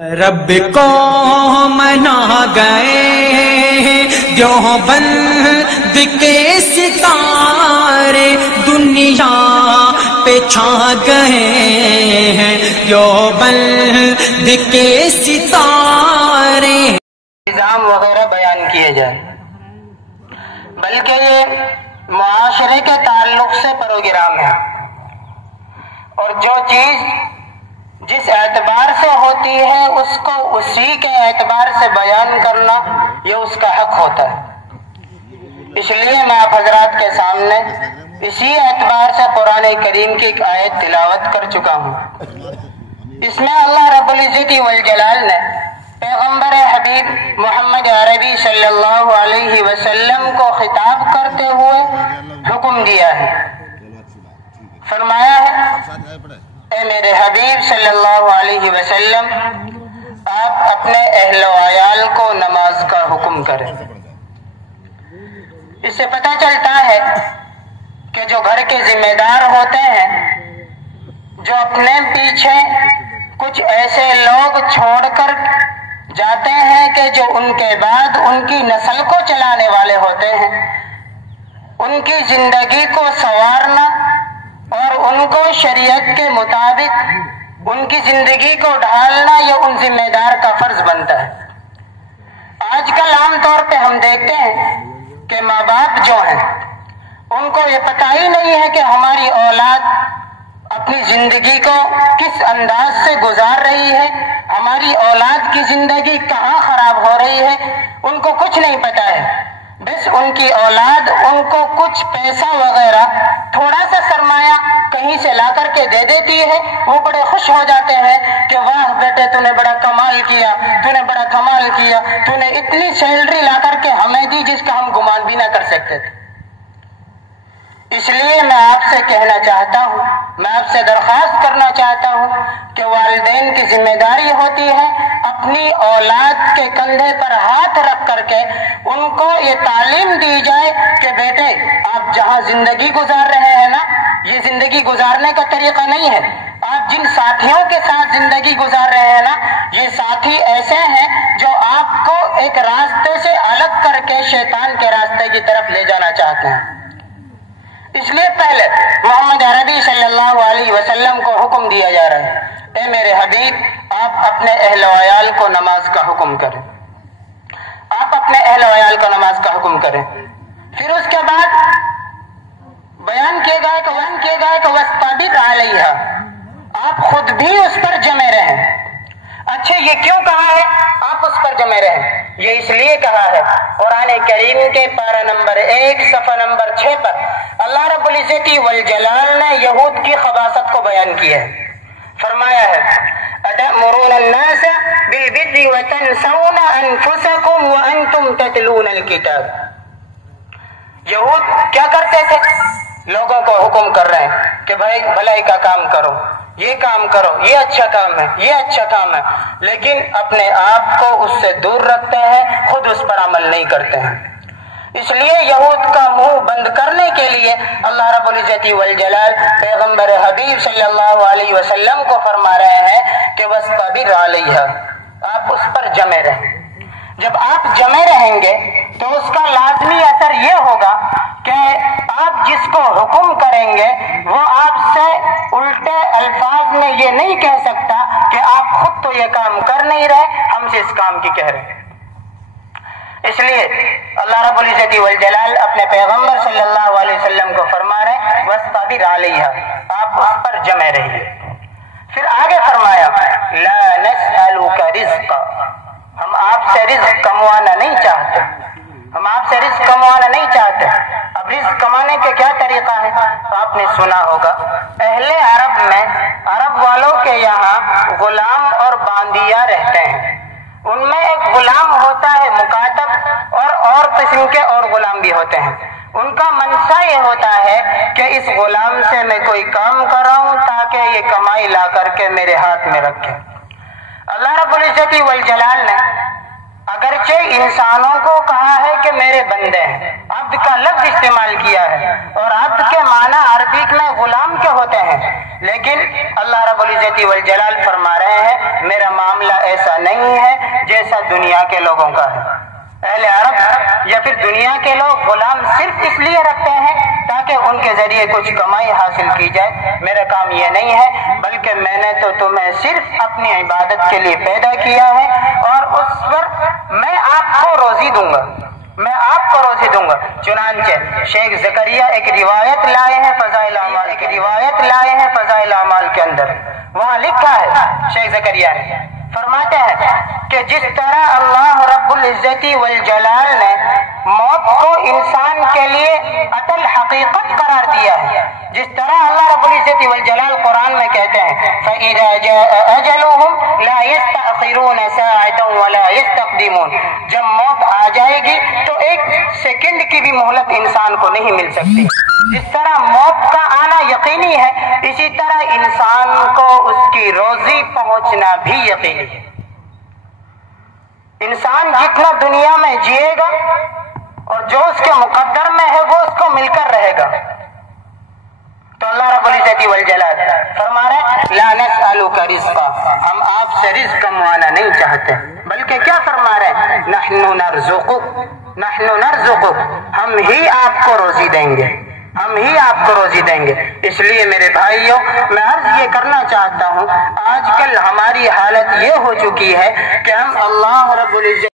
رب کو منا گئے جو بند کے ستارے دنیا پہ چھا گئے ہیں جو بند کے ستارے نظام وغیرہ بیان کیے جائیں، بلکہ یہ معاشرے کے تعلق سے پروگرام ہے، اور جو چیز جس اعتبار سے ہوتی ہے اس کو اسی کے اعتبار سے بیان کرنا یہ اس کا حق ہوتا ہے۔ اس لیے میں آپ حضرات کے سامنے اسی اعتبار سے قرآن کریم کی ایک آیت تلاوت کر چکا ہوں۔ اس میں اللہ رب العزت والجلال نے پیغمبر حبیب محمد عربی صلی اللہ علیہ وسلم کو خطاب کرتے ہوئے حکم دیا ہے، فرمایا ہے اے میرے حبیب صلی اللہ علیہ وسلم، آپ اپنے اہل و عیال کو نماز کا حکم کریں۔ اس سے پتہ چلتا ہے کہ جو گھر کے ذمہ دار ہوتے ہیں، جو اپنے پیچھے کچھ ایسے لوگ چھوڑ کر جاتے ہیں کہ جو ان کے بعد ان کی نسل کو چلانے والے ہوتے ہیں، ان کی زندگی کو سنوارنا اور ان کو شریعت کے مطابق ان کی زندگی کو ڈھالنا یہ ان ذمہ دار کا فرض بنتا ہے۔ آج کل عام طور پہ ہم دیکھتے ہیں کہ ماں باپ جو ہیں ان کو یہ پتہ ہی نہیں ہے کہ ہماری اولاد اپنی زندگی کو کس انداز سے گزار رہی ہے، ہماری اولاد کی زندگی کہاں خراب ہو رہی ہے، ان کو کچھ نہیں پتہ ہے۔ بس ان کی اولاد ان کو کچھ پیسہ وغیرہ تھوڑا سا سرمایہ کہیں سے لا کر کے دے دیتی ہے، وہ بڑے خوش ہو جاتے ہیں کہ واہ بیٹے تو نے بڑا کمال کیا، تو نے بڑا کمال کیا، تو نے اتنی سیلری لا کر کے ہمیں دی جس کا ہم گمان بھی نہ کر سکتے تھے۔ اس لیے میں آپ سے کہنا چاہتا ہوں، میں آپ سے درخواست کرنا چاہتا ہوں کہ والدین کی ذمہ داری ہوتی ہے اپنی اولاد کے کندھے پر ہاتھ رکھ کر کے ان کو یہ تعلیم دی جائے کہ بیٹے آپ جہاں زندگی گزار رہے ہیں نا، یہ زندگی گزارنے کا طریقہ نہیں ہے۔ آپ جن ساتھیوں کے ساتھ زندگی گزار رہے ہیں نا، یہ ساتھی ایسے ہیں جو آپ کو ایک راستے سے الگ کر کے شیطان کے راستے کی طرف لے جانا چاہتے ہیں۔ اس لیے پہلے محمد عربی صلی اللہ علیہ وسلم کو حکم دیا جا رہا ہے اے میرے حبیب آپ اپنے اہل و عیال کو نماز کا حکم کریں، آپ اپنے اہل و عیال کو نماز کا حکم کریں۔ پھر اس کے بعد بیان کیے گئے کہ وَاسْتَبِقْ عَلَيْهَا، آپ خود بھی اس پر جمے رہیں۔ اچھا یہ کیوں کہا ہے آپ اس پر جمے رہیں؟ یہ اس لیے کہا ہے قرآن کریم کے پارہ نمبر 1 صفحہ نمبر 6 پر اللہ رب العزت والجلال نے یہود کی خباثت کو بیان کیا ہے، فرمایا ہے أَتَأْمُرُونَ النَّاسَ بِالْبِرِّ وَتَنْسَوْنَ أَنفُسَكُمْ وَأَنْتُمْ تَتْلُونَ الْكِتَابَ۔ یہود کیا کرتے تھے؟ لوگوں کو حکم کر رہے ہیں کہ بھائی بھلائی کا کام کرو، یہ کام کرو، یہ اچھا کام ہے، یہ اچھا کام ہے، لیکن اپنے آپ کو اس سے دور رکھتے ہیں، خود اس پر عمل نہیں کرتے ہیں۔ اس لیے یہود کا منہ بند کرنے کے لیے اللہ رب العزت والجلال پیغمبر حبیب صلی اللہ علیہ وسلم کو فرما رہے ہیں کہ وَاسْتَبِرْ عَلَيْهَا، آپ اس پر جمے رہیں۔ جب آپ جمے رہیں گے تو اس کا لازمی اثر یہ ہوگا کہ آپ جس کو حکم کریں گے وہ آپ سے الٹے الفاظ میں یہ نہیں کہہ سکتا کہ آپ خود تو یہ کام کر نہیں رہے، ہم سے اس کام کی کہہ رہے ہیں۔ اس لیے اللہ رب العزت والجلال اپنے پیغمبر صلی اللہ علیہ وسلم کو فرما رہے ہیں وَاسْتَبِرْ عَلَيْهَا، آپ اس پر جمے رہیے۔ پھر آگے فرمایا لَا نَسْأَلُكَ رِزْقًا، ہم آپ سے رزق کموانا نہیں چاہتے، ہم آپ سے رزق کموانا نہیں چاہتے۔ اب رزق کمانے کے کیا طریقہ ہے؟ آپ نے سنا ہوگا اہل عرب میں، عرب والوں کے یہاں غلام اور باندیا رہتے ہیں، ان میں ایک غلام ہوتا ہے مکاتب اور قسم کے اور غلام بھی ہوتے ہیں۔ ان کا منشا یہ ہوتا ہے کہ اس غلام سے میں کوئی کام کراؤں تاکہ یہ کمائی لا کر کے میرے ہاتھ میں رکھے۔ اللہ رب العزت والجلال نے اگرچہ انسانوں کو کہا ہے کہ میرے بندے ہیں، عبد کا لفظ استعمال کیا ہے، اور عبد کے معنی عربی میں غلام کے ہوتے ہیں، لیکن اللہ رب العزت والجلال فرما رہے ہیں میرا معاملہ ایسا پیسہ دنیا کے لوگوں کا ہے. اہل عرب یا پھر دنیا کے لوگ غلام صرف اس لیے رکھتے ہیں تاکہ ان کے ذریعے کچھ کمائی حاصل کی جائے. میرا کام یہ نہیں ہے، بلکہ میں نے تو تمہیں صرف اپنی عبادت کے لیے پیدا کیا ہے، اور اس پر میں آپ کو روزی دوں گا، میں آپ کو روزی دوں گا. چنانچہ شیخ زکریا ایک روایت لائے ہیں فضائل اعمال کے اندر. وہاں لکھا ہے شیخ زکریا نے، فرماتے ہیں کہ جس طرح اللہ رب العزت والجلال نے موت کو انسان کے لیے اٹل حقیقت قرار دیا ہے، جس طرح اللہ رب العزت والجلال قرآن میں کہتے ہیں فَإِذَا جَاءَ أَجَلُهُمْ لَا يَسْتَأْخِرُونَ سَاعَةً وَلَا يَسْتَقْدِمُونَ، جب موت آ جائے گی تو ایک سیکنڈ کی بھی مہلت انسان کو نہیں مل سکتی. جس طرح موت کا آنا یقینی ہے، اسی طرح انسان کو اس کی روزی پہنچنا بھی یقینی ہے. انسان جتنا دنیا میں جیے گا اور جو اس کے مقدر میں ہے وہ اس کو مل کر رہے گا. تو اللہ رب العزت والجلال فرما رہے ہیں لا نسألک رزقا، ہم آپ سے رزق کموانا نہیں چاہتے، بلکہ کیا فرما رہے ہیں نحن نرزقک، ہم ہی آپ کو روزی دیں گے، ہم ہی آپ کو روزی دیں گے. اس لیے میرے بھائیوں، میں عرض یہ کرنا چاہتا ہوں، آج کل ہماری حالت یہ ہو چکی ہے کہ ہم اللہ رب العزت